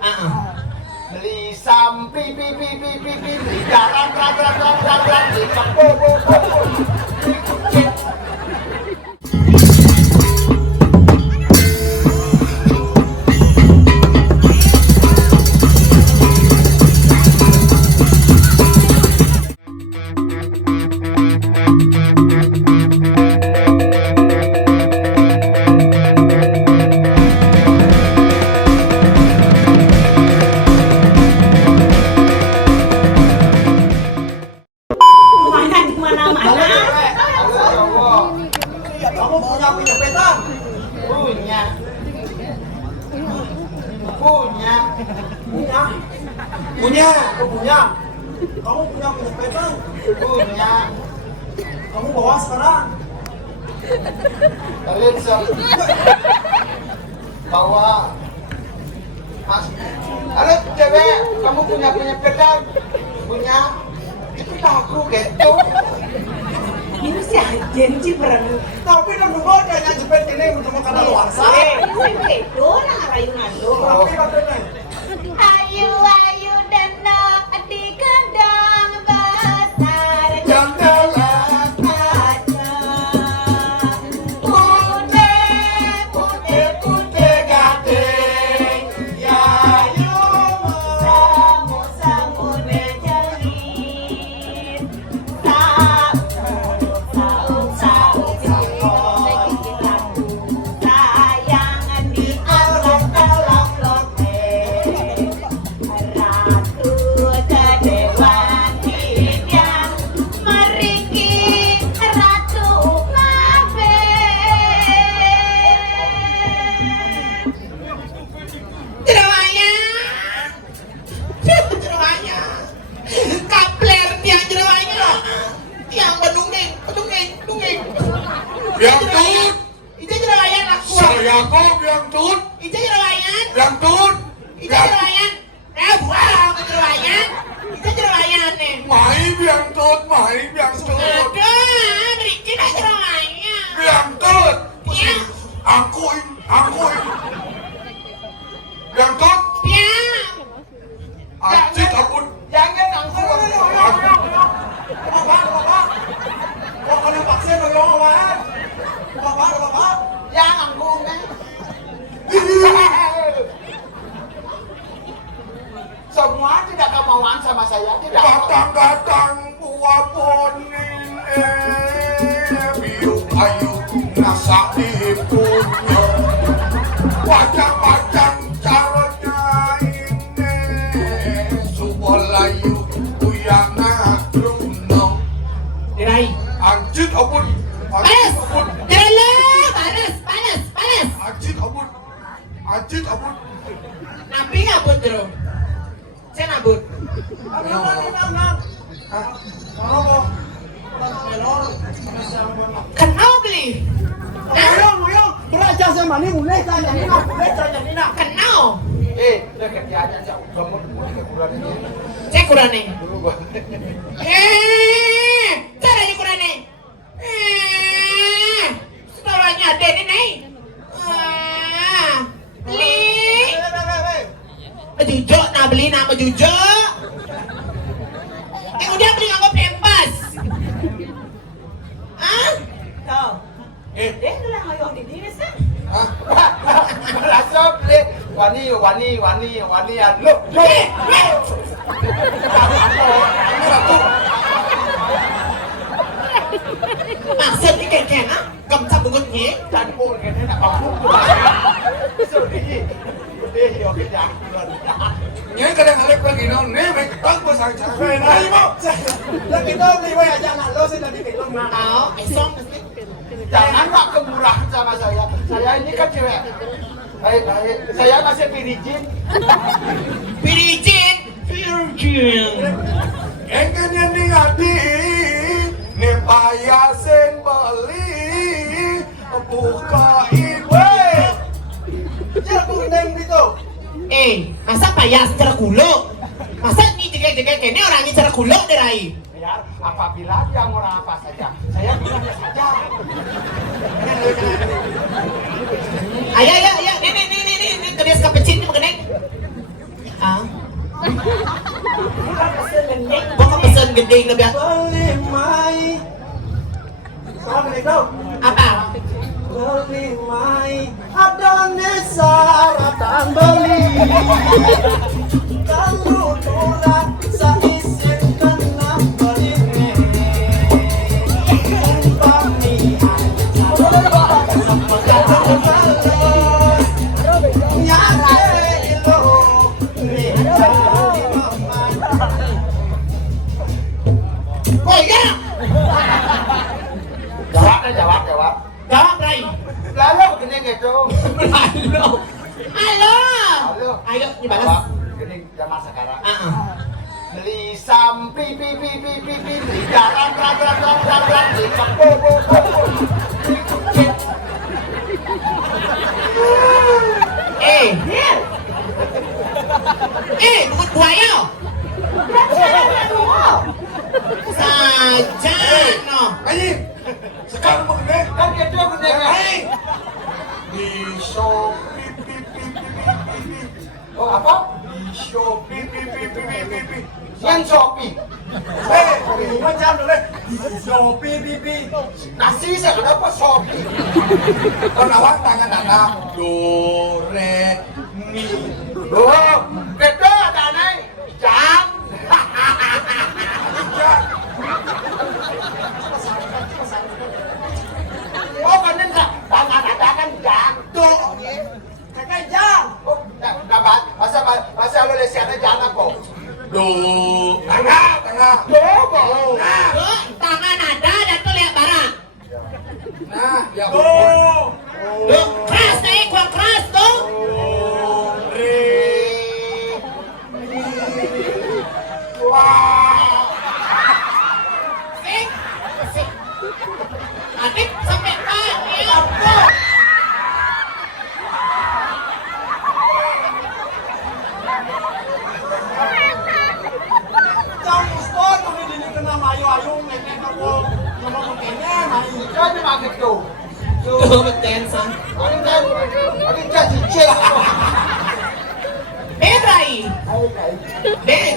Beli sampi beli garam beli kepo beli kucing. Punya. Kamu punya penyepetan? Punya. Kamu bawa sekarang? Kalian bawa. Mas, halo cewek, kamu punya penyepetan? Punya. Itu aku gitu. Ini sih janji berani. Tapi kan dulu kayaknya jepit ini untuk makanan luar sana. Ini itu nah rayunan lo. Tapi katanya. Ayu ayu dana di kedang besar Janganlah putih gading. Ya yu samu nejelit saung sayang di alam dalam lote ratu kedewati yang meriki ratu ngabe. Jerawanya. Kapler tiang jerawanya. Tiang bedungeng. Biang tut, Itu jerawanya laku. saya kok biang tut, Itu jerawanya. biang tut. Itu jerawanya. Buang ke jerawanya. Itu jerawanya nih. Mai biang tut. Aduh, berikin aja jerawanya. Biang tut. Ya. Angkuin. Biang tut. Tiang. Acit ampun. Jangan angkut. Kenapa? Kok kalian paksa dong apaan? Bapak? Yang angkung. Semua tidak kemauan sama saya. Tidak. Datang buah ponin biuk ayu nasa dipunya. Wajang caranya ini subolayu uyana truno. Dirai. Anjit ampun. Panas. Jalan. Panas. Anjit ampun. Nabi ngabut terus. Saya ngabut. Kenal beli. Uyong. Belajar sama ini mulai tanya Nina. Kenal. Dekat dia aja jauh. Kamu ke bulan ini. Saya kurang nih. Dulu Bang. Caranya kurang nih. Setelahnya ada ini nih. Beli. Jujo, nah beli nama Jujo. Udah beli nggak pempas. Tahu. Dia ngelang ngayong di diri sih. Merasa beli wani ya lu. Maksud ini kayak ah, cầm sập bụng nhé. Dan pun kene nak kamu. Sorry. Yo ke jak. Nhớ cái đang alek lagi non, ne mai tak ko sang sang. Ay mo. Lang kita beli wa aja nak lo sih tadi kita nak. Tahu, esok mesti. Jangan pak kemurahan sama saya. Saya ini kan cewek. Baik. Saya masih pirijin. Virgin. Engkan yang ngadi ne payasen beli buka iwe. Jangan neng gitu. Masa payas cara kulo? Masa ini jegek-jegek kene orang ini cara kulo derai? Ya, apabila dia orang apa saja, saya bilangnya saja. Ayo, nih, kedes kapecin nih mengenai. Ah, Bukan pesen gending. baka pesen gending na biya. Beli mai. Salah gede kau. Apa? Beli mai. Ada nesaratan beli. Kamu tulang saisin kena beli. Umpami Oh ya! Jawab. Jawab, Ray. Lalu gini gitu. Halo. Halo. Halo. Ayo, Jawab. dibalas. Gini zaman sekarang. Beli sampi pi garam di kapo. Bukut buaya. Saja, no. Ayo. Sekarang mau gede. Kan gitu gede. Ayo. Di Shopee pi. Oh apa? Di Shopee pi. Yang Shopee. macam tu deh. Shopee pipi. Kasih saya kenapa Shopee? Kalau awak tangan anak do re mi. Oh, beda ada naik jam. Oh, kan tangan ada kan jam. Do. Kakak jam. Oh, dapat. Masa lo lesiannya jangan kok. Do. Tengah. Do. Nah. Tangan ada dan tuh lihat barang. Nah, ya. Loh, keras nih, kurang keras tuh. Sik. Adit sampai ya. Jam sport tu ni kena mayu nenek kau. Nama kena mayu. Kan memang gitu. Tuh, betul, san. Ada jadi cek. Ray. Ben.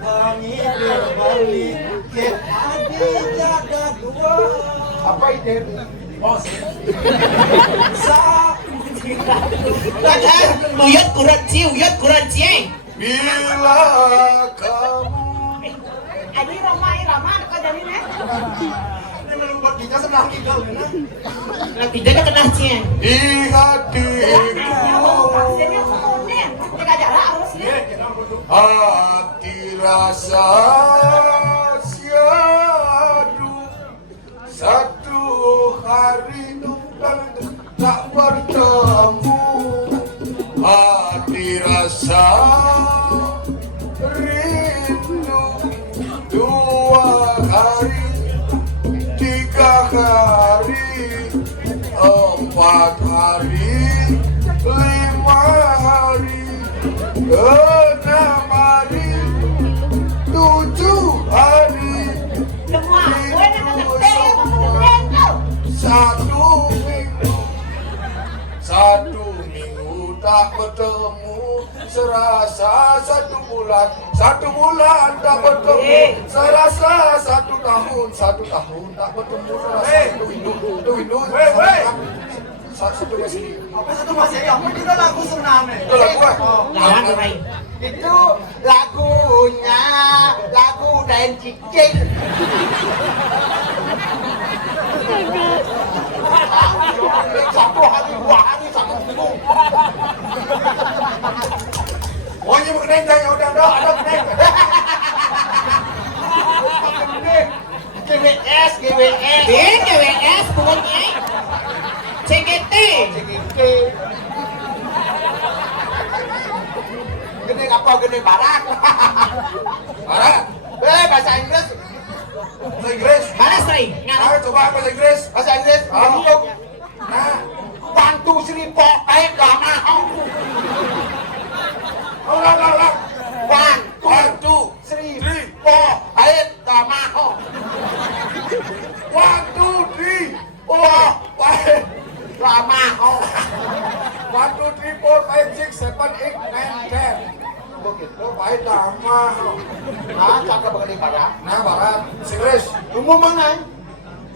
Kami berbalik ke hadi jaga dua. Apa itu? Bos. Uyut kurang cie. Bila kamu Adi Rama kau jadi nih. Ini belum buat kita senang tinggal kan? Lagi jaga kena cie. di hatiku, Pasiennya kemudian jika jarak harus nih. hati rasa syadu satu hari tak bertemu, hati rasa rindu dua hari, tiga hari, empat hari, 5 hari, 6 hari, 7 hari, Semua gue nak ngeteh tuh. Satu minggu tak bertemu, serasa 1 bulan tak bertemu, serasa 1 tahun tak bertemu, serasa 1 windu, satu masih. Apa satu masih kamu kita lagu senam nih. Itu lagu Lawan Ray. Itu lagunya lagu dan cicing. Satu hari 2 hari sama bingung. Pokoknya mengenai yang udah ada mengenai. GWS. GWS pokoknya. CGT. Gede apa gede barat? Barat? Bahasa Inggris. Bahasa Inggris. Balas Ray. Ayo coba bahasa Inggris. Bahasa Inggris. Untuk. Nah, bantu Sri Pokai lama. Ulang. Bantu Sri Pokai lama. 1, 2, 3, 4, 5 lama. 1, 2, 3, 4, 5, 6, 7, ik nengker. Begitu, baik lama. Ah, cakep banget nih Barat. Nah, Barat, Inggris. Umum mana?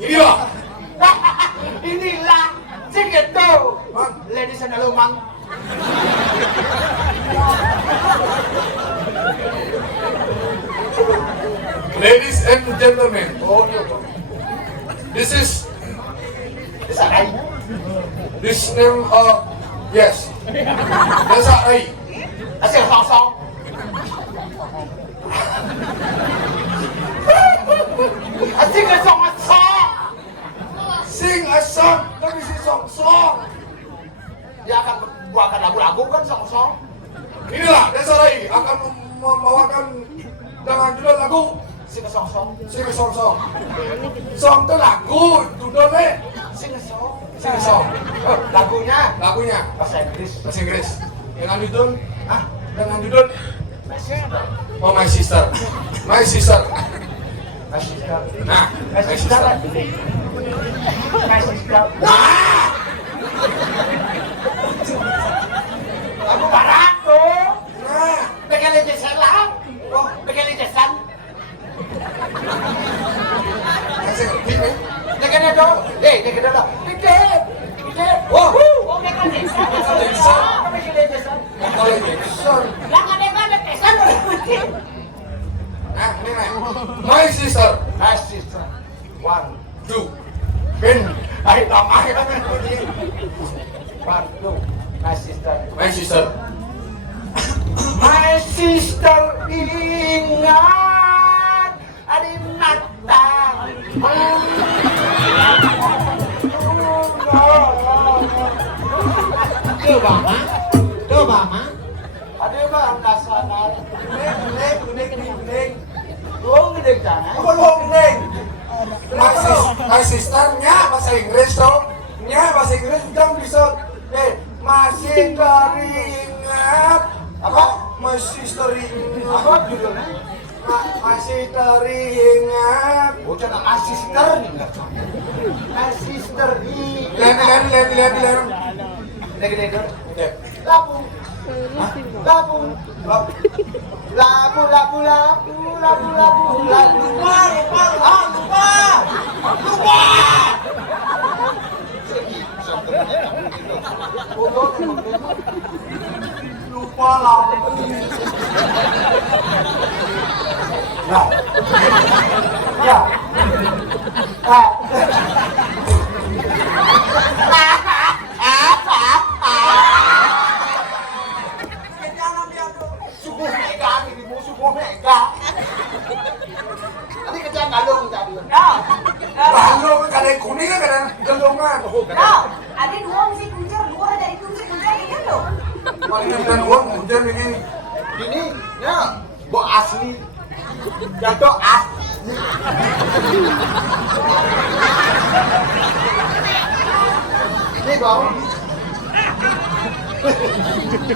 Inilah. Inilah segitu. Bang, Ladies and gentlemen. ladies and gentlemen, Oh, iya. this is Bisa kan? this name yes. Desa Rai. Hasil song-song. Hasil song-song. Sing a song, tapi si song. Dia akan membawakan lagu-lagu kan song-song. Inilah Desa Rai akan membawakan dengan judul lagu Sing song-song. Sing a song. Song itu lagu, judulnya Sing song. Sing a song. Lagunya Lagunya bahasa Inggris. bahasa Inggris dengan judul dengan judul Oh my sister. My sister. Nah, My my sister. sister. My sister. Lagu Barat tuh. Nah, Bikin lejesan lah. Oh, bikin lejesan. saya ngerti nih. Bikin itu. Bikin itu. Bikin. Wah, Oh, mereka desa. Desa. Bikin lejesan. kalau Jackson. Lah kan ada desa boleh bikin. Nah, ini nih. My sister. My sister. One, Two. Ben. Ayo tambah kita kan. One, two. My sister. My sister. My sister ingat hari Natal. Coba mah. Ada bang nasional. Kuning. Oh, gede jangan. Kuning. My sisternya bahasa Inggris tuh. Nya bahasa Inggris jangan bisa. Masih teringat. Apa? My sister ingat. Apa judulnya? Masih teringat. Oh, jangan my sister nih. My sister Lihat. Gede. Oke. Labu. Lupa labu. Ya. Subuh mega dirimu, subuh mega. Tadi kerjaan galung tadi. Lalu kada kuning kan kada gelongan. Nah, ada dua musik kunci, dua dari kunci ini loh. Mari kita uang hujan ini. Ini ya, bo asli. Jatuh asli. Ini bau.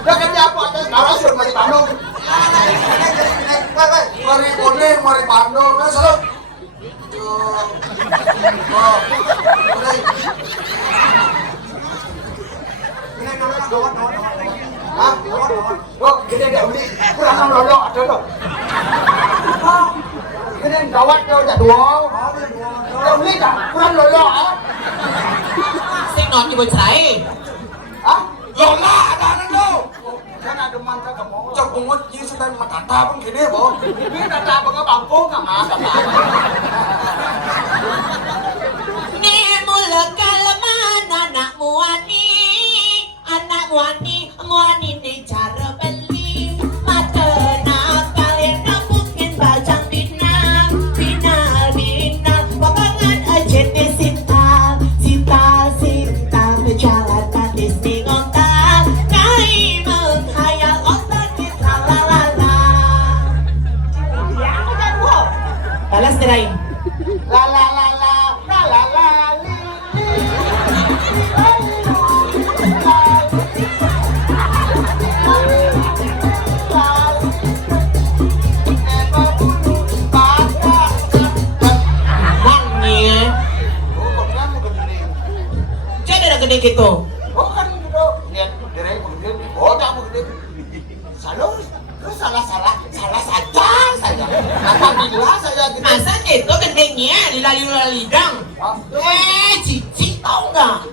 Dah kerja apa atas narasur mari Bandung. Mari kuning, mari Bandung. Nah, salam. Oh, gede dah beli. Kurang lolok ada loh. Gede gawat tuh dah dua. Dah beli dah. Kurang lolok ah. Sing non ibu cerai. Ah? Lola ada anak lo. Kan ada mantra kamu. Cok pungut ji sudah makata pun gini, Bo. Ini kata apa ke bangku sama kata apa? Ni mula kalaman anak muani ni cara beli mata nakal yang mungkin bajang bina wabangan aja di sinta berjalan manis di ngontal ngai menghayal otak kita lalala. Ya, aku dah dua. Balas dirain. La la la la la la la li Mangnya, Oh, kok kamu gede? jadi ada gede gitu. Oh, kan gitu. Lihat, direk gede. Oh, kamu gede. Selalu salah saja saya. Apabila saya gitu. Masa itu gendengnya dilali-lidang. Cici tau nggak?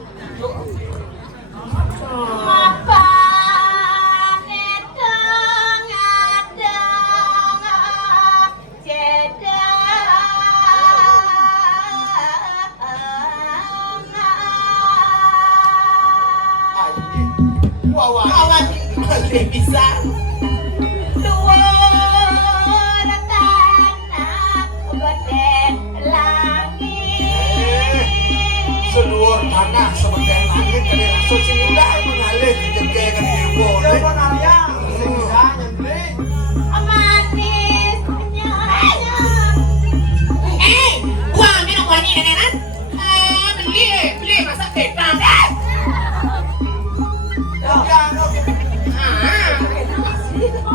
Kawan masih bisa. Seluar tanah sebagai langit kali langsung singgah mengalir ke jengke kan ibu. Coba nariang, sehingga nyembeli. Gua ambil aku ini nenek. Beli masa ketang deh.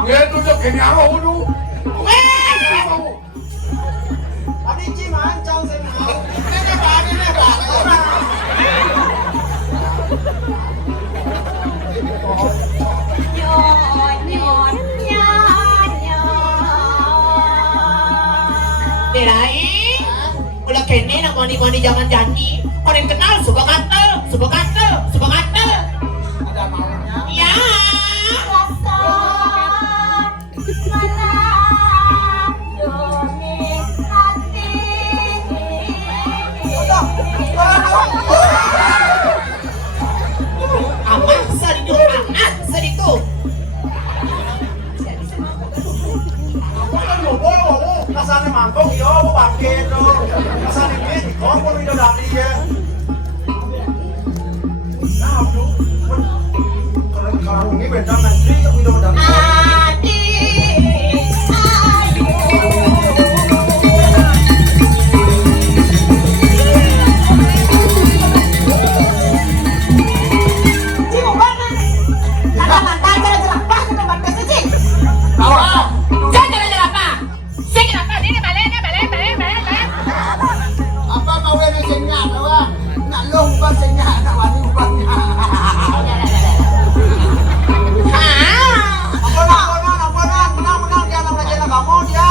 Dia tunjuk kini apa dulu? Tadi cimancang saya mau. Ini apa? Delain, udah kene nak mani jangan janji. Orang kenal suka katel. Ada maunya. Ya. Amat seditu. Kasane mangkok yo apa pakai to. Kasane ini kompor itu dari ya. Nah, bro. Kalau ini beda nanti yang itu dari. Apa mau yang senyap, nak long bukan senyap, nak wani bukannya. Menang, dia nak belajar kamu dia.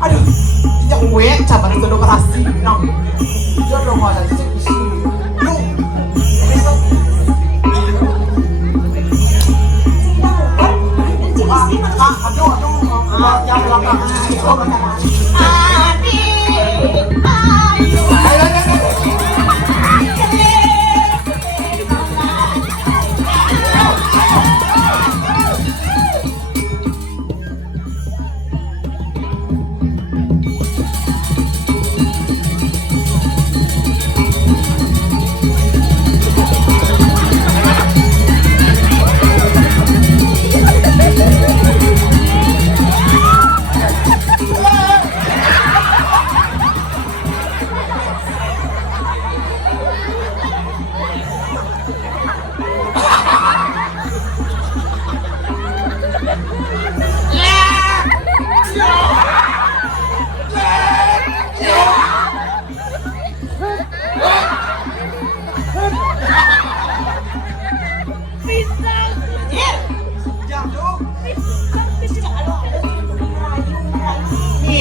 Aduh, yang gue cabar itu demokrasi. Nong, Jodoh ada di sini. Lu, aduh, yang belakang.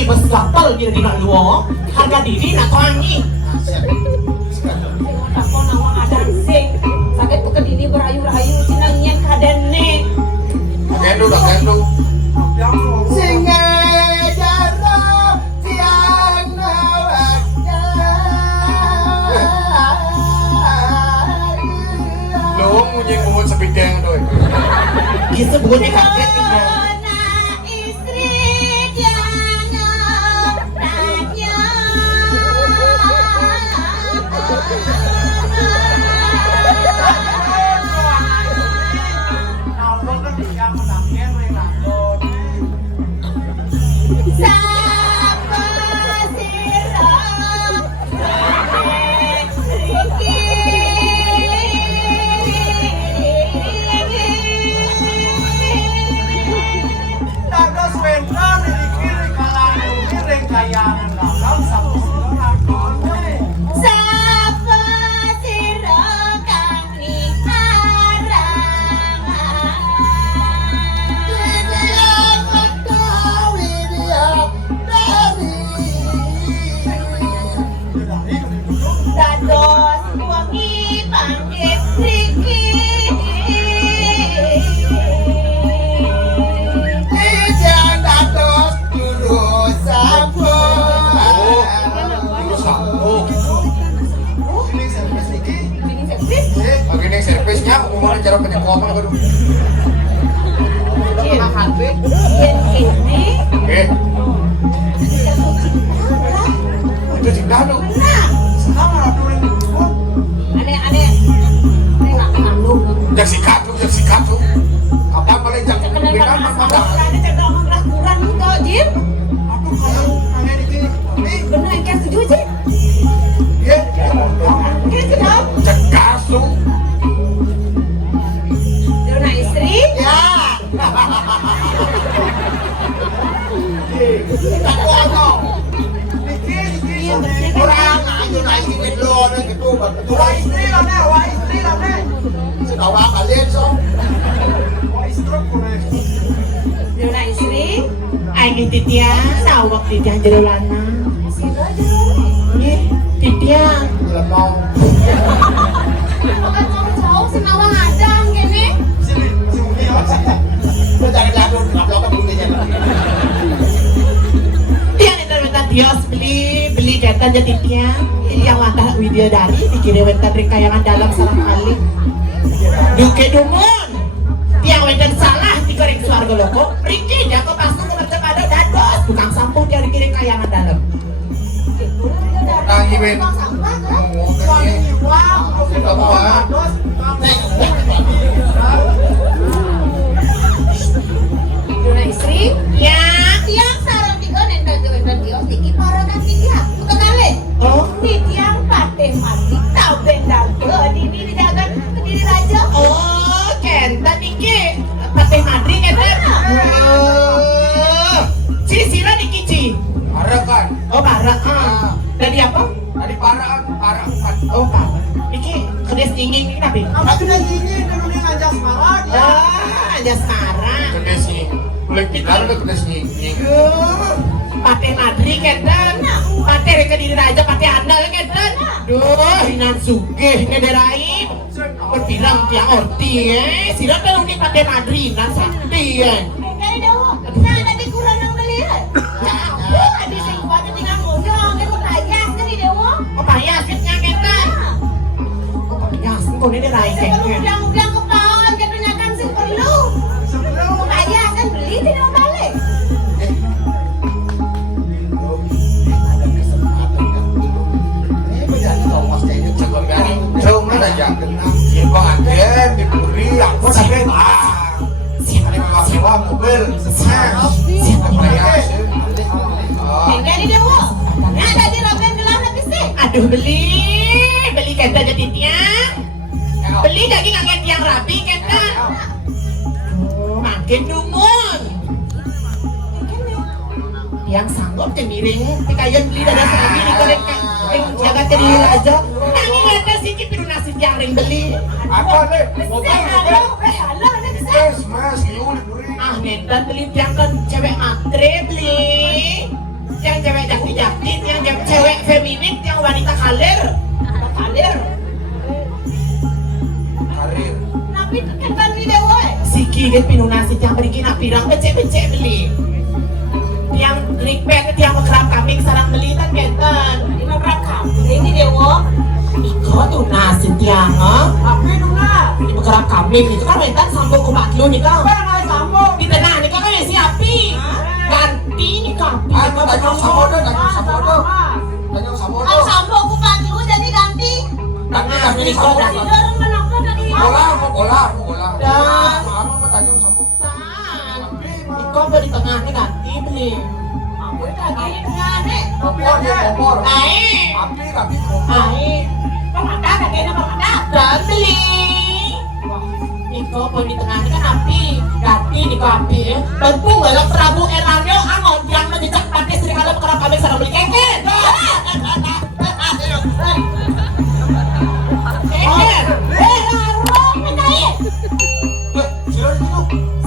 Bes gatel dia di luar, harga diri nak wangi. Aku nama adan sing sakit ke diri berayu-rayu cina nyen kadene. Gendong. Singa jarang tiang nawaknya. Lo ngunyeng umut sepideng tuh. Kita bunyi kaget nih. Cleaning service iki. Cleaning service. Lagi nih servisnya, aku mau cara penyemprotan aku dulu. Yen kene. Oke, Kita kucing. itu cinta lu. Nah, Sama aturan itu. aneh. Ini nggak kandung. Jak sikat tuh. Kapan paling jak Kenal beda pada mah masalah ada cedera manglah kurang itu, Jim. Aduh kalau kangen iki. Bener yang kayak setuju, Jim. Iya, Kayak sedap. cegas lu. Dona istri. Ya. Tak kuat. Iya, bener kan? Kurang ayo naik dikit lo nih gitu betul. Wah istri lah nih. Sedawa kalian so. Wah istri ko na. Dona istri. Ayo titiang, sawak titiang jerulana. Sira dulu. Nih, titiang. Lemong. Bukan kamu jauh senawang adang kene. Sini, si Muni ya. Lo cari jadul, ngablok kan dulu jalan. Tiang itu Dios beli ketan jadi tiang. Yang langkah Widyadari dikirim wetan dari kayangan dalam sarang kali. Duke dumun. Tiang wetan salah dikorek suarga loko. Riki dia kok pasti macam ada dados. Tukang sampung dia dikirim kayangan dalam. Tangi win. Sampah kan? Wah ini wah. Sudah buat. Dos. Dona istri. Ya. Tiang sarang tiga nenda kewendan Dios tiki para dan tiga. Bukan kali. Oh. Di tiang pateh mati tahu benda ke di dagan kediri raja. Oh, kenta niki. Pateh madri kenta. Sira niki ci. Parah kan? Oh, parah. Dari apa? Tadi parah kan? Oh, parah. Niki kedes dingin ini tapi. Apa sudah gini dulu nih ngajak semarang ya. Ada sekarang. Kedes nih. Boleh kita udah kedes nih. Pateh madri kenta. Pateh reka diri raja pateh andal kenta. Duh, hinan sugih ngederain. Berbilang dia orti sira tahu nih pateh madri nan sakti Kaya daw. Nah, nanti kurang nang beli. Nah, ada sing kuat tinggal ngomong kan tayas kan di dewa. Oh, payas kitnya kenta. Oh, payas kok ini derai Kalau kayaknya. bilang kepala kan nanyakan sing perlu. Sebenarnya Tayas kan beli tidak balik. Ada kesempatan yang belum. Berjadi tawas kayaknya Cakap dari cuma aja kenal. Siapa aja diberi aku tapi Ini memang sewa mobil. Siapa bayar sih? Hingga di dewa. Nah, tadi ramen gelang habis sih. Aduh, beli kenta jadi tiang. Beli daging angin tiang rapi kenta. Oh, makin dumun. Tiang sanggup cemiring, kayak beli dada sapi di korek jaga jadi aja. Nangis kenta sih piru nasi tiang ring beli. Apa nih? Halo, halo, ada bisa. Yes, mas, liu diberi. Ah, ngetan beli tiang kan cewek matre beli. Yang cewek jakti-jakti, yang cewek feminin, yang wanita kalir. Kalir. Karir. Tapi kan ban di dewa. Siki kan pinunasi tiang berikin pirang becek-becek beli. Tiang repair tiang mekerap kambing sarang beli kan kenten. Di beberapa kampung ini dewa. Iko tuh nasi tiang Tapi nuna. di mekerap kambing itu kan wetan sambung kumat lu nih kau. Apa nggak sambung? Di tengah nih kau kan isi api. Ganti nih kapi. Aku tanya sabodo. Tanya sabodo. Kalau sambung aku panggil lu jadi ganti. Tapi ini Iko sabodo. dah. Tidur menakut dari Bola. Dah. Apa mau tanya sabodo? Iko baru di tengah nih ganti beli. Aku lagi di tengah nih. Kompor. Air. Api tapi kompor. Air. Pemada kayaknya pemada. Dan beli. Niko pun di tengah ini kan api, ganti Niko api. Berpung dalam Prabu Eranio angon yang menjejak pantai sering ada perkara kami sarang beli keket. Keket. Larong menaik. Sila dito.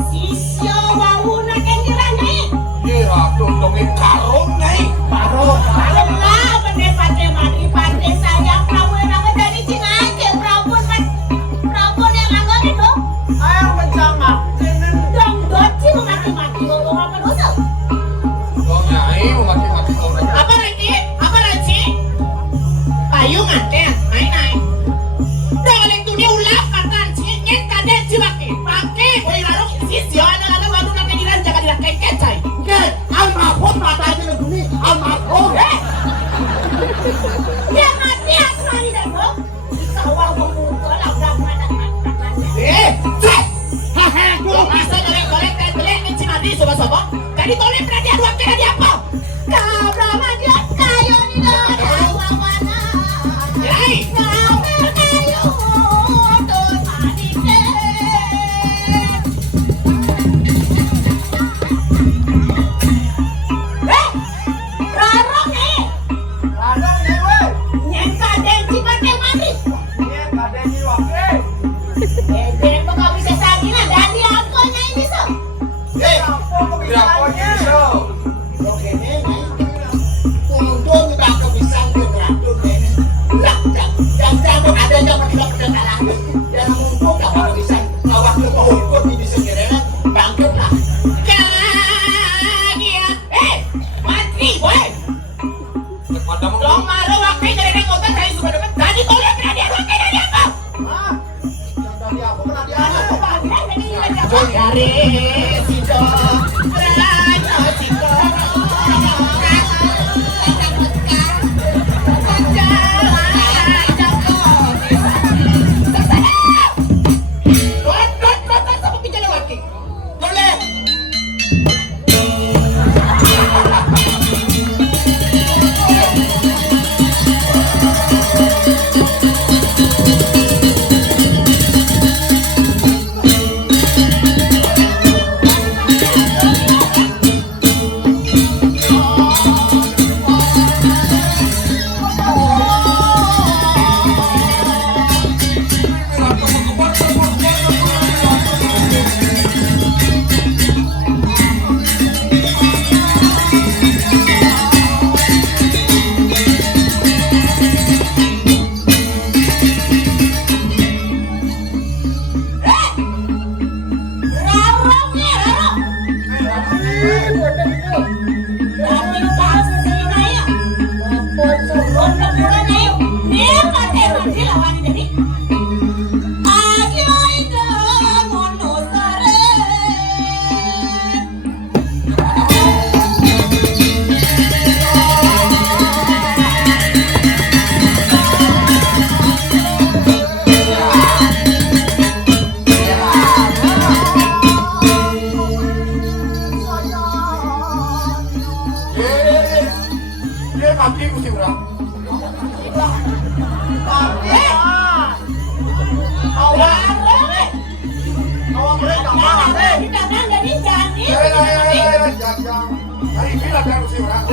Sisyo wauna kendiran naik. Iya, dongeng karung nih. Baru. Alah, pandai mati pandai sayang Prabu yang nama dari Cina aja. Prabu yang langgar itu. Ayaw mencamak. Dong doci mati-mati ngomong apa dosa. Dong nyai mau mati-mati kau nanya. Apa lagi? Apa lagi? Ayo ngaten, main. Dole dunia ulah patan nyet kade cibake. Pake boy raro sis yo ana baru nak diran jaga diran kecai. Oke, almarhum mata aja lagu ini, almarhum. Ya mati aku mani dah bro. Kawal memukul udah mana. Cek. Haha, gua bisa golek ni cimadi soba-soba. Tadi tole pernah dia dua kira dia apa? Kau berapa dia kayu ni dah mana? Yai. Kau berkayu tur mani deh. Rarong ni. Ada ni weh. Yang kade cipate mani. Ni ada ni waktu. Dia kau bisa sagi lah dan dia aku nya ini so. Apa Drakonya so. Oke ni. Untung kita aku bisa ngeratur ni. Lah, jangan ada yang tidak pernah kalah. Yang untung kamu bisa awak lu hukum ini sendiri. Bangkitlah. Dia. Mati boy. Pada mau Dong malu waktu dari kota saya sudah dapat. Tadi tole pernah dia dua kira dia apa? Hah? Yang tadi aku pernah diana. Dari situ Raja situ kaki mesti urang. Awak mereka mana deh? Jangan. Hari bila kan mesti urang.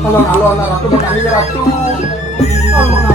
Halo, ratu bertanya ratu. Halo,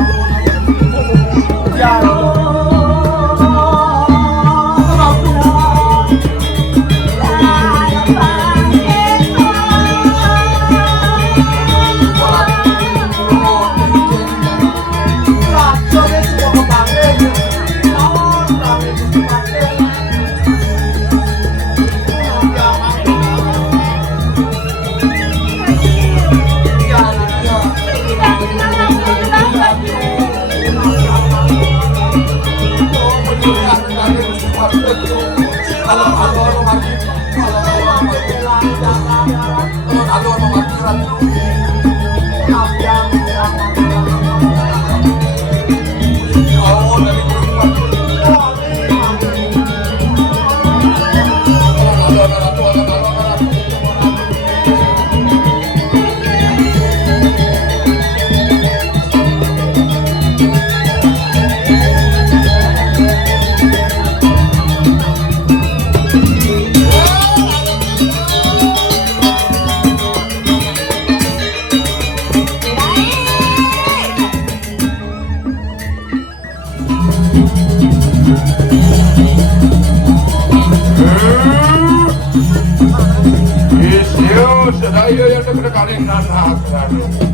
Saya yang deg-deganin anak.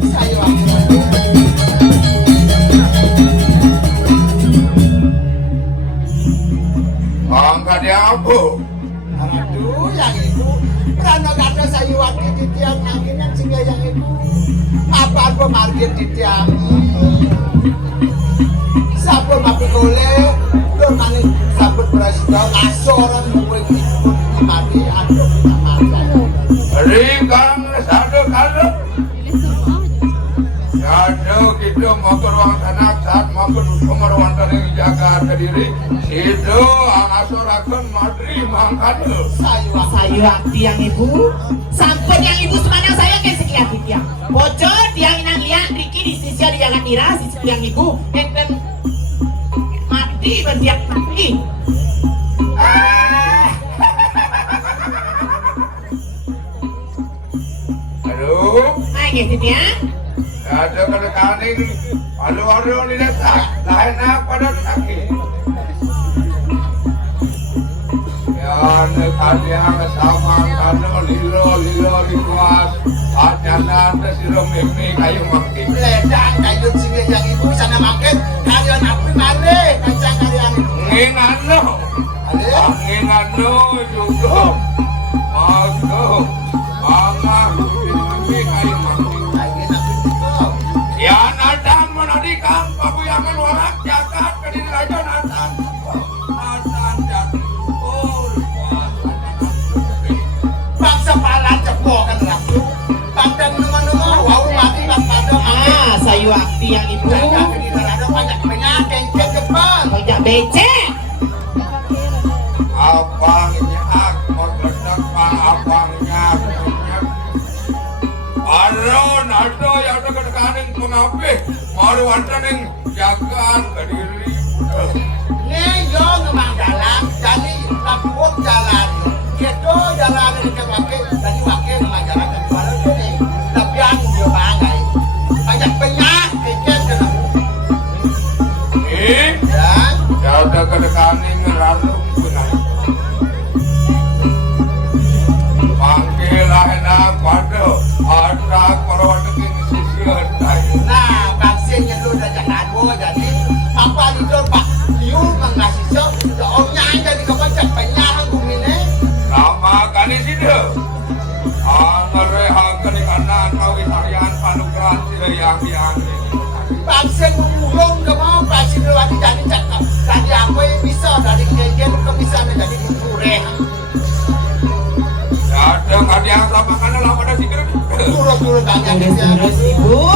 Saya waktu Angkat ya apa? aduh yang itu Prano kata saya waktu di tiang nanginan sehingga yang itu apa pemargin di tiang sabun mapi kole lo maning sabun presiden ngasoran mungkin ikut mati aduh Ringkang satu kali. Satu kita mau ke ruang tanak saat mau ke pemeruan tarik jaga diri. Itu angasurakan madri mangkat. Saya tiang ibu sampai yang ibu semanang saya kayak sekian tiang bocor tiang inang lihat Riki di sisi di jalan Ira sisi tiang ibu enten mati bertiak mati Aduh, ayo tiang ada kedekanin. Aduh, ini tak lain apa dah kaki. Ya, kalian sama karena lilo di kuas. Hanya ada siram ini kayu mangki. ledang kayu sini yang ibu sana makan kalian apa mana kancang kalian Angin anu juga. Masuk. Mama ini kayu mangki. kayu apa itu Ya nadam menadikan pabuyangan warak jagat ke diri raja nadam. Nadam jatuh. bangsa pala cepok kan ratu pandang nungo wau mati bang padang saya waktu yang ibu jaga ke diri raja banyak penyakit ke depan tidak becek Abangnya mau ledak pak abangnya. Aron ada yang ada kedekanin pengapi. Maru wantaning jagat ke diri. Ngeyo ngemang dalam jadi tapuk jalan gitu jalan ini ke wakil tadi wakil ngemang jalan dan jualan ini tapi yang dia banggai banyak penyakit ke dalam dan Ya ada kedekanin ngeralung benar. Panggil enak pada ada perwakilan sisi ada. nah vaksinnya lu udah jangan jadi apa itu pak you mengasih so omnya jadi kebacak penyakit ini Nama kali sini. Angreha kali kanan kau itarian panugrahan sila yang vaksin mengulung ke mau vaksin lu lagi jadi cakap tadi apa yang bisa dari kejadian ke bisa jadi kureh ada kan yang sama kan lah pada sikir. turun banyak terus ibu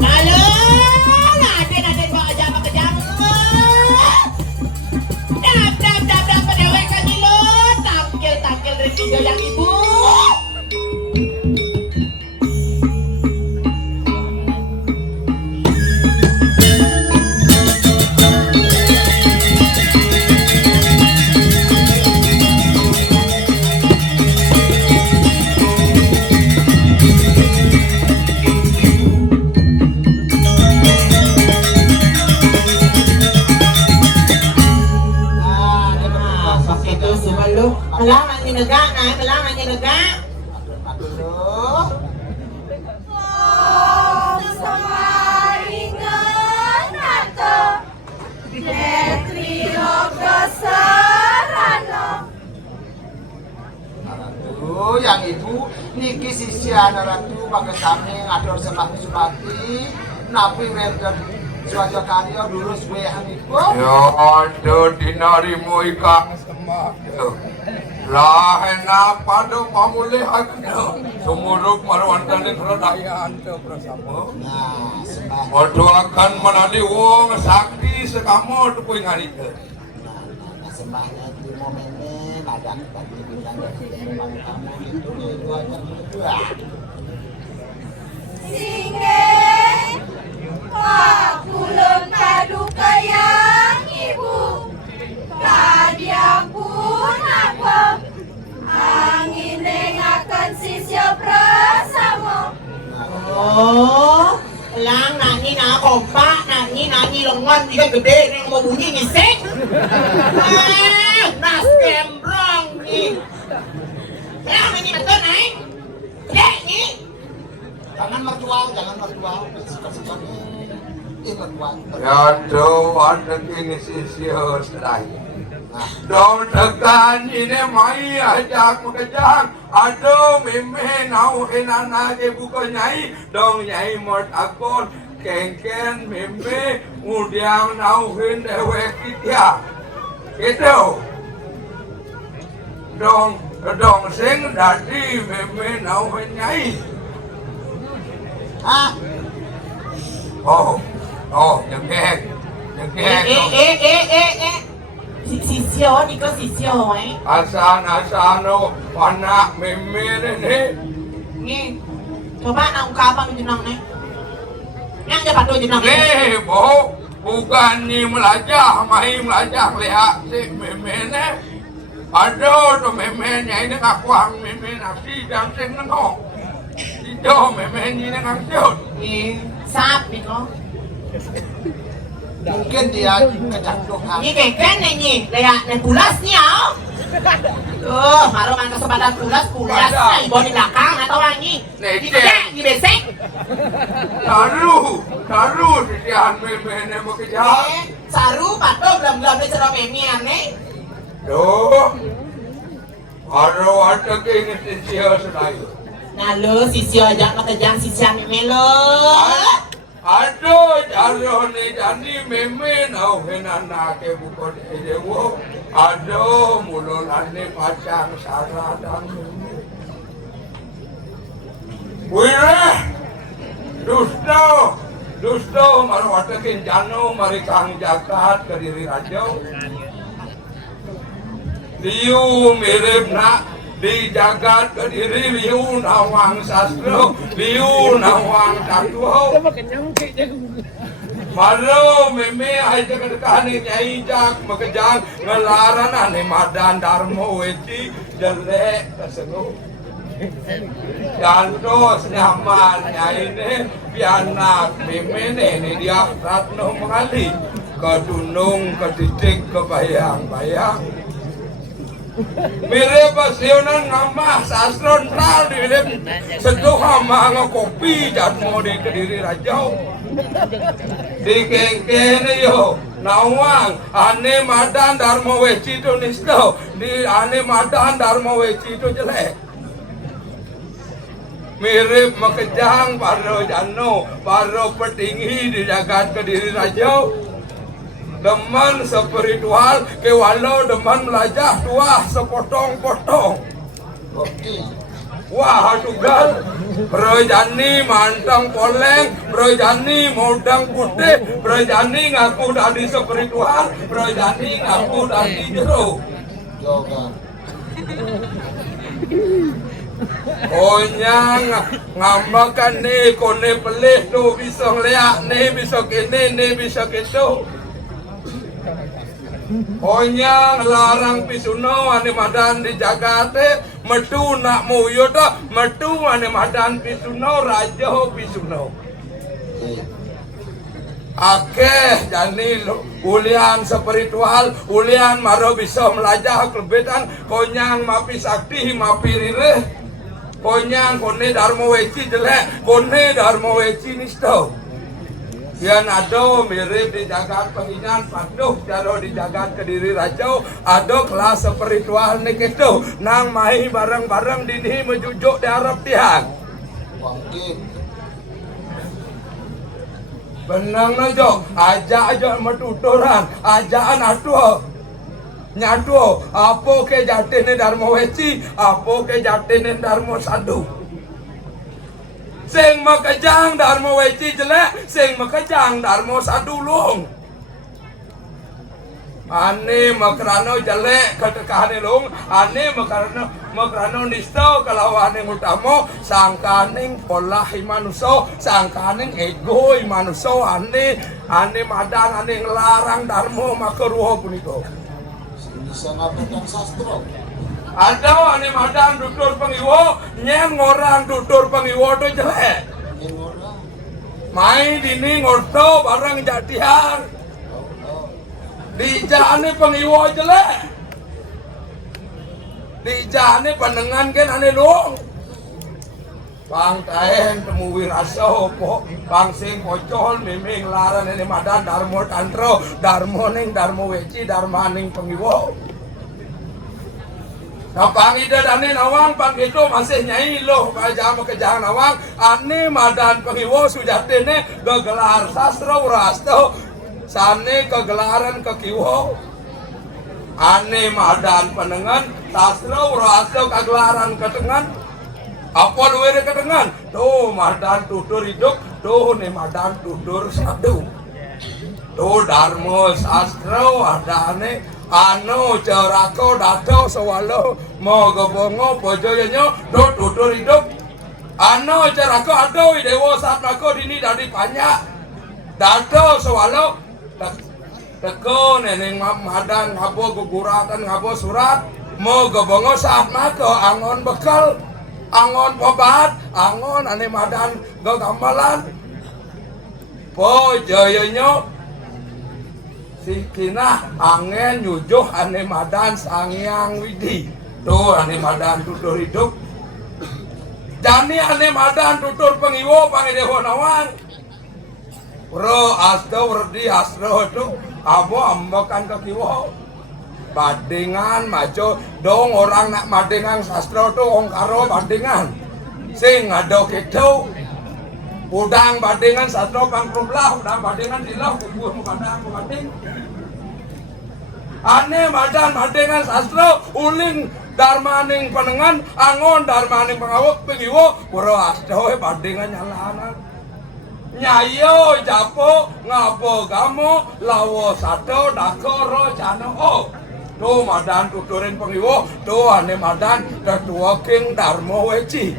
halo Naden bawa jama ke jamu dap pedewek kan lo tampil dari video yang ibu Malaman ni naga yang ibu niki sisian ratu pakai samping ador semati napi render suatu karya lulus wehan itu Ya ada dinarimu ikang semada. Lahena pada pemulihan sumuruk marwantan dan keradayaan bersama. nah sembah Waduh akan menadi wong sakti sekamu tepui ngarika. sembahnya di momen ini ada bagi bilang memang kamu itu dua jam berdua Singeng, aku lengkadu kayang ibu. Kadiang pun apa? Angin dengakan sisya bersama. oh lang nani na kompak nani longon tiga gede yang mau bunyi ngisik nas kembrong Kenapa ini betul naik? Dek ini. Jangan mertua. Suka-suka. Mertua. Aduh, ada kini sisius lagi. Dong tekan ini mai aja aku kejang. Aduh, meme nauhin anak bukan nyai. Dong nyai mot akun. Kengken meme udiang nauhin dewek kita. Gitu. Dong sing dadi meme nauhin nyai. Hah? Oh, nyekek. Sisyo, Niko sisyo, Asan, anak meme ini. Nih, coba ungkapan jenang nih. Yang dapat tuh jenang. Bukan ni melajah, mai melajah lihat si meme ini. Aduh, tu meme-nya ini ngakuang meme nasi dan sing nengok. Itu meme ini ngangcut. Sap, Niko. Mungkin dia kecandukan. Ini keken nih, kayak pulas nih ya. Marungan kesempatan pulas nah, ibu di belakang atau lagi. Di besek. Saru, sisihan meme ini mau kejar. Saru, pato, gelam-gelam di cerah meme aneh. Duh, ada kini sisihan sudah itu. Nah lo, sisio ajak makejang sisihan meme lo. Aduh, jalo ni jadi meme nauhin anak bukan edewo. Aduh, mululan ni pacang Sarah dan meme. Wire, dusto, maru watakin jano, mari kang jagat ke diri rajo. Liu mirip nak di jagat ke diri liu nawang sastro, liu nawang tatuho. Malu meme aja kedekani nyai jak makejang ngelaran ane madan darmo weci jelek kesenuh. Jantos nyaman nyai ini pianak meme ini dia ratno mengali ke dunung ke titik ke bayang-bayang. Mirip pasionan nama sastron tral mirip seduh hama kopi dan mau di Kediri Rajau di kengkene yo nawang ane madan Dharma Weci itu nisto di ane madan Dharma Weci itu jelek mirip makejang paro jano paro petinggi di jagat Kediri Rajau. Deman spiritual ke walau deman melajah tua sepotong-potong. Wah tugal berjani mantang poleng, berjani modang putih, berjani ngaku dari spiritual, berjani ngaku dari jeruk. Konyang ngambakan nih kone pelih tuh bisa ngeliat nih bisa kini nih bisa gitu. Konyang larang pisuno ane madan di jagate metu nak muyo ta metu ane madan pisuno raja pisuno. Akeh jani ulian spiritual ulian maro bisa melajah kelebihan konyang mapi sakti mapi rireh konyang kone Dharma Weci jelek kone Dharma Weci nisto. Yan ado mirip di jagat penginan paduh jaro di jagat Kediri Rajau ado kelas spiritual nih gitu nang mai bareng-bareng dini mejujuk di Arab tiang. Benang najo aja metuturan ajaan atuh nyatu apa ke jatine Dharma Weci apa ke jatine Dharma Sadu. Sing makejang Dharma Weci jelek, sing makejang Dharma Sadu lung. Ane makrano jelek ketekane lung, ane makrano nisto kalau ane utama sangkaning polahi manusia, sangkaning ego manusia, ane madan ane ngelarang Dharma makaruh puniko. Bisa ngapain sastro? Ada ane madan tutur pengiwo, nyeng orang tutur pengiwo tu jelek. Mai dini ngorto barang jatihan. Di jane pengiwo jelek. Di jane panengan kan ane long. Pang taeng temu wirasa opo, pang sing pocol miming laran ini madan darmo tantro, darmo ning darmo weci, darmaning pengiwo. Nah pang ida dani nawang, pang itu masih nyai loh, kajang kejang nawang, ane madan pengiwo sujatine gegelar sastra urasto, sane kegelaran kekiwo. Ane madan penengan, sastra urasto kegelaran ketengan. Apa luwere kedengan? Tuh madan tutur hidup, tuh nih madan tutur sadu. Tuh dharma sastra adane anu cerako dato sawalo moga bongo pojoyenyo tuh tutur hidup. Anu cerako ado dewa satmako dini dari panyak. Dato sawalo teko neneng madan ngabo guguratan ngabo surat moga bongo satmako angon bekal. Angon pobat, angon ane madan gagambalan. Po jayanyo sikina angen nyujuh ane madan sangyang widi. Tuh ane madan tutur hidup. Jani ane madan tutur pengiwo pangidewo nawang. Pro asto werdi astro itu abo ambakan kekiwo. Badingan majo dong orang nak badingan sastra tu ong karo badingan sing ngado kedo udang badingan sastra pang prublah udang badingan dilah kubur badang bading ane madan badingan sastra uling darmaning penengan angon darmaning pengawuk pengiwo pura asto badingan nyalanan nyayo japo ngapo gamo lawo sato dakoro jano o. Tuh madan tuturin pengiwo, tuh ane madan ketua king darmo weci.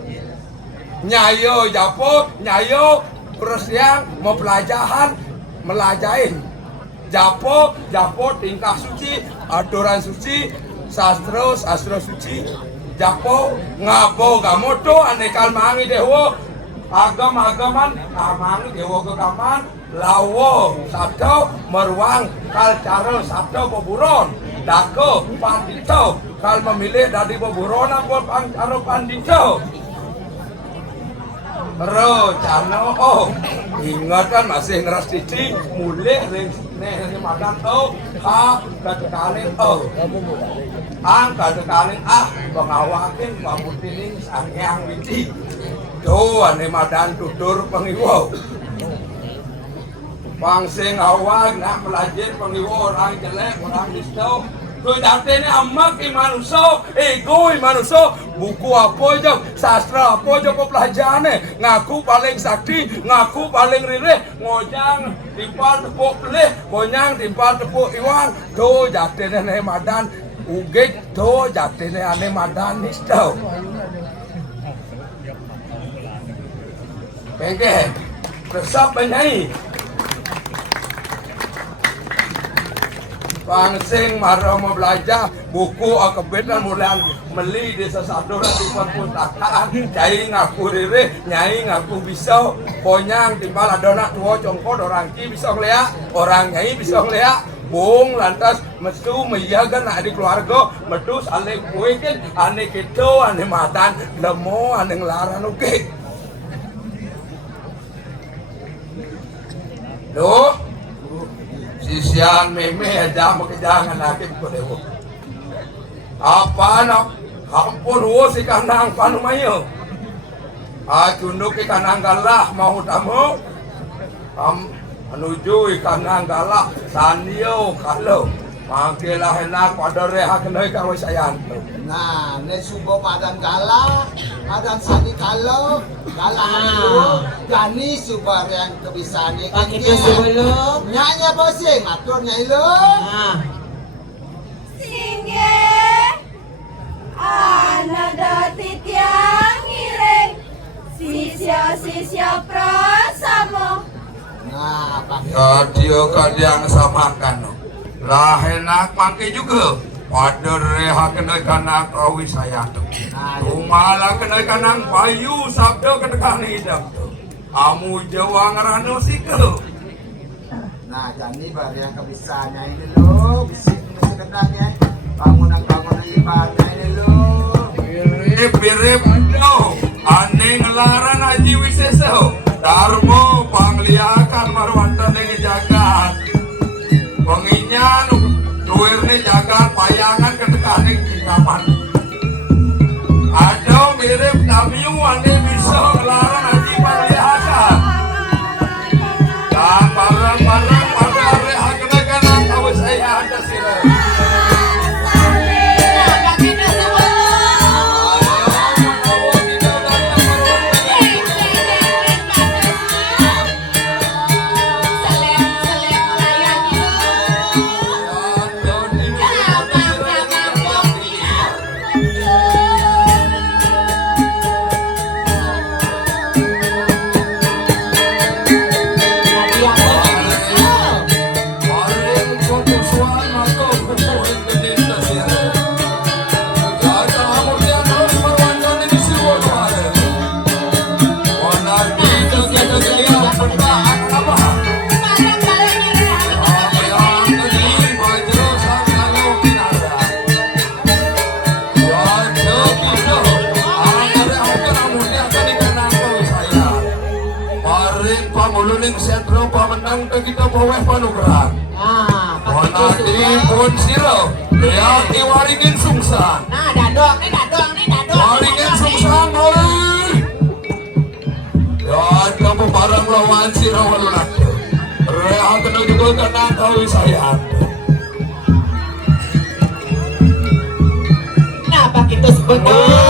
Nyayo japo, nyayo persiang mau pelajaran melajain. Japo, japo tingkah suci, aturan suci, sastra suci. Japo ngabo gamo tuh ane kalmangi dewo, agam-agaman, amangi dewo kegaman, lawo sabdo meruang kalcara sabdo peburon. Dako pandito kal memilih dari boburona pun pangkaro pandito ro cano oh ingatan masih ngeras cici mulai ring nih makan oh ketekalin oh ketekalin pengawakin pamutining sangyang widi tuh ane madan tutur pengiwo pangsing awag nak pelajar pengiwo orang jelek orang distau tuh datene amak imanuso ego imanuso buku apa aja sastra apa aja pelajarane ngaku paling sakti ngaku paling ririh ngojang timpal tepuk pelih gonyang timpal tepuk iwang tuh jatene ane madan ugik tuh jatene ane madan distau kengke resap benyai pangsing marah mau belajar buku kebetulan mulai meli desa sadoran di perpustakaan nyai ngaku riri nyai ngaku bisa konyang timbal adona tua congkod orang ki bisa ngeliat orang nyai bisa ngeliat bung lantas mesu meyagan nak di keluarga metu saling kuikin ane gitu ane madan lemo ane ngelaran uke doh sisian meme aja makejangan hakim ko dewo apa nak kampun wo si kanang panumayo acunduk ke kanang galah mau tamu menuju kanang galah sanio kalau mangkelah enak pada reha kenai karo sayan nah ne subo madan galah madan sani kalau galah dulu jani subar yang kebisane pakai sebelum nyanya bosing atur nyai lo Singge anada titiang ngiring sisya prasamo nah pakai radio kalian samakan lah enak pakai juga pada reha kenai kanang kawi saya tu malah kenai kanang payu sabdo ketekan hidup tu amu jawa ngerano sikel nah jani bar yang kebisanya ini lo bisik sekedar ya bangunan ibadah ini lo mirip ane ngelaran Haji Wiseso Darmo pangliakan marwatan yang jagat penginyan duirnya jagat payangan ketekanin kikaman ada mirip Damiu ane bisa ngelaran Haji pangliakan dan barang-barang pada rehakna kanan tahu saya ada sirah. Sentro pemenang kita bawah panugrahan. Wanadi pun siro, dia waringin sungsan. Nah, dadong. Waringin sungsan, oi. Dan kamu barang lawan siro walunak. Reha kena juga kena kau saya. Kenapa kita sebetulnya?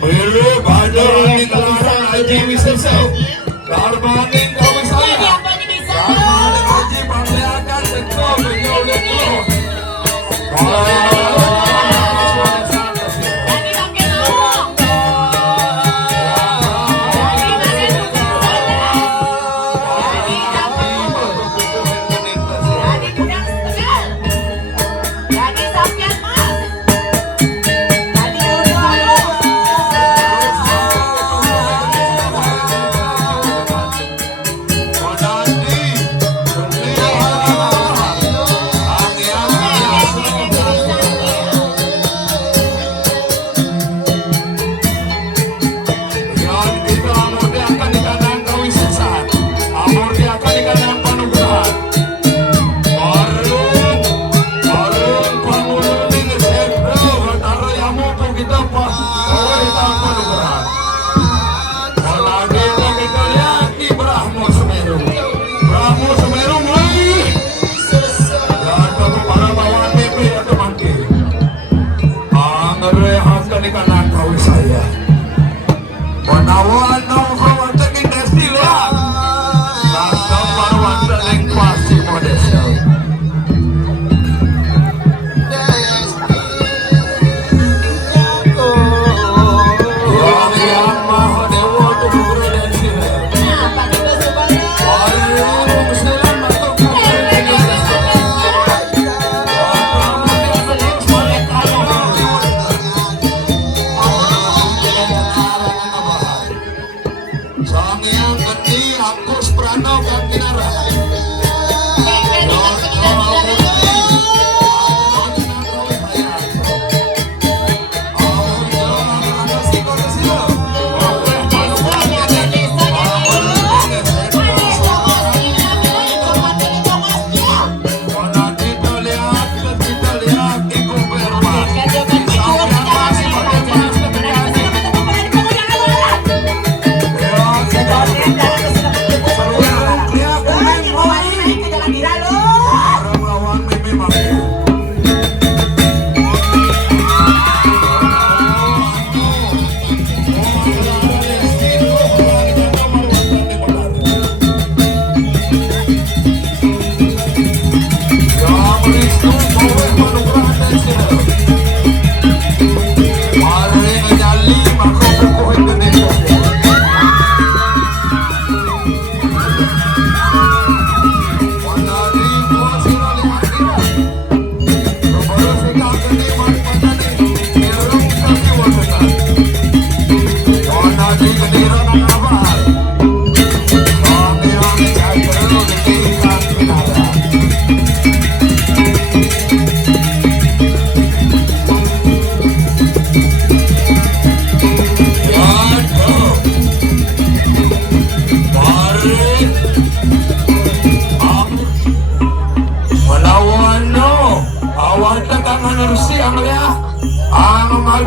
Pilih bajar di kelarang Haji Wiseso. Darmaning kau saya. Darmaning Haji pangliakan sektor menyulit.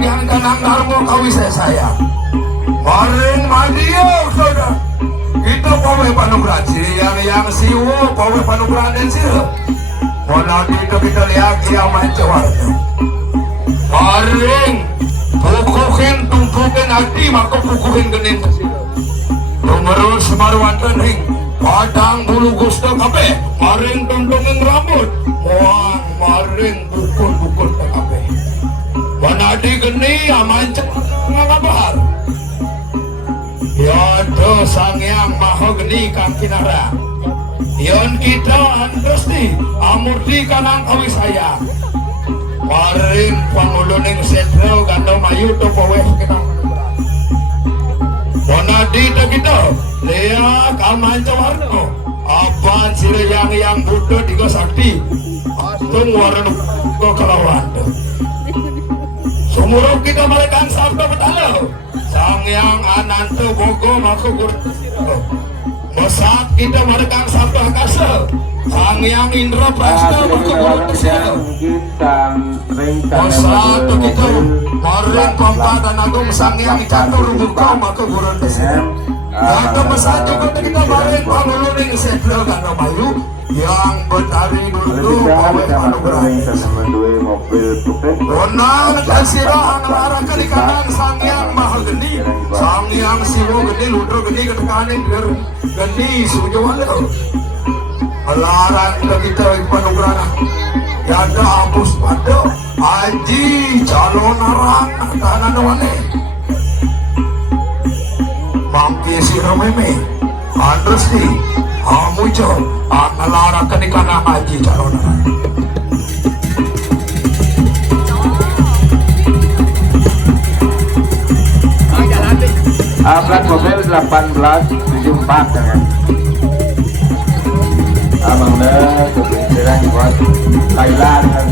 yang kanang darmo kawis saya. Maring madio saudara. Kita pawe panugrah yang siwo pawe panugrah den sira. Mana kita lihat dia macam maring pukuhin tumpukin hati maka pukuhin genin sira. Tumerus marwanten hing padang bulu gusto kape maring tundungin rambut muang maring bukun kape. Wanadi geni amanca ngabahar. Yado sangyang mahogni kang kinara. Yon kita andesti amurti kanang kawi saya. Maring panguluning sentro gando mayu to powes kita. Wanadi to kita lea kamanca warno. Apan sila yang budo tiga sakti. Atung warno ko kalawan. Sumurok kita mereka sabda betalo. Sangyang ananto bogo maku gurusiro. Masak kita mereka sabda kasa. Sangyang Indra Prasta maku gurusiro. Masak kita maring kompa dan agung sangyang catur buka maku gurusiro. Atau masak juga kita maring panguluning setlo kano mayu yang betari dulu oleh anugerah. Onang dan sirah ngelarang ke di kanan sangyang mahal geni, sangyang siwo geni, ludro geni ketekanin geni sujuan itu. Melarang kita panugrah. Yada hapus pada aji calon arang tanan wane. Mangki sirah meme, andresti. Mucho melarang ke di kanan aji calon arang. Plat mobil 1874 dengan abang dah kebencian buat Thailand kan.